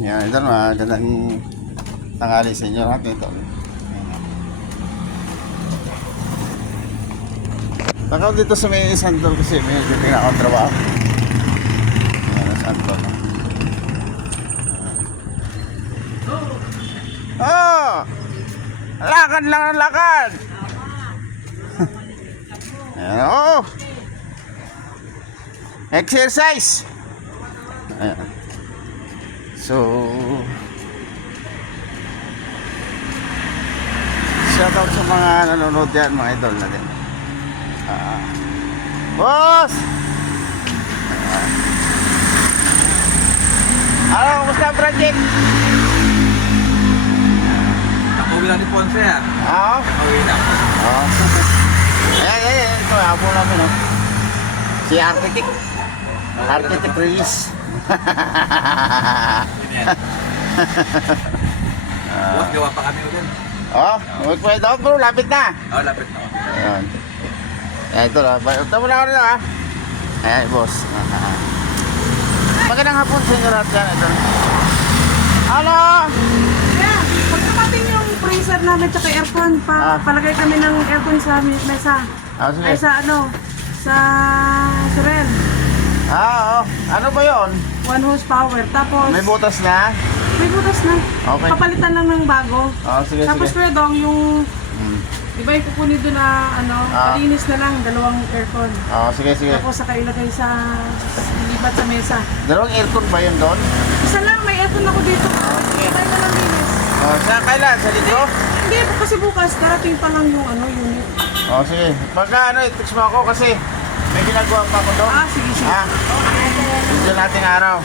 Yan, ito na, magandang tanghali sa inyo natin ito. Takaw dito sa may Santol kasi may pinakatrabaho. Yan, Santol. Oh! Lakad lang ang lakad! Ayan, oh! Exercise! Ayan. So, shout out sa mga nanonood dyan, mga idol natin. Boss! Ano, kumusta ang project? Uwi lang ni Ponce ah. Oo? Uwi na. Oo. Ayan, ito, habol namin, no? Si Architect. Architect Release. Bukas gawa pa kami ulit. Oh, magpwede ako bro, lapit na. Oh, lapit na. Ayan. Ayan, ito lang. Ito mo na ako rin ha. Ayan, boss. Magandang hapon sa inyo lahat dyan. Ito. Ano? Yeah, pag dumating yung freezer namin tsaka aircon, palagay kami ng aircon sa mesa. Sige. Ay sa sa Sorel. Oo. Ano ba yun? 1 horsepower. Tapos, May butas na? may butas na. Okay. Papalitan lang ng bago. Sige, Tapos sige. Kuya Dong, yung, di ba ipupunin doon na, malinis na lang, 2 aircon. Sige, sige. Tapos saka ilagay sa, ilibat sa mesa. Dalawang aircon ba yun doon? Isa lang, may aircon ako dito. Sige. Ilagay na lang linis. Saan kailan? Sa linggo? Hindi, kasi bukas, darating pa lang yung unit. Sige. Pagka i-text mo ako kasi may ginagawa pa ako doon. Sige, sige. Hindi nating araw.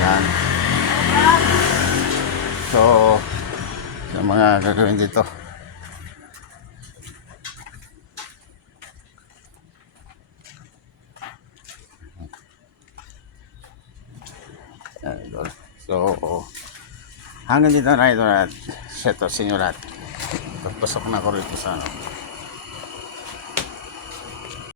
Yan. So, sa mga gagawin dito. So, hanggang dito na ito na. Seto, sinyo lahat. Papasok na ako rito sa ano.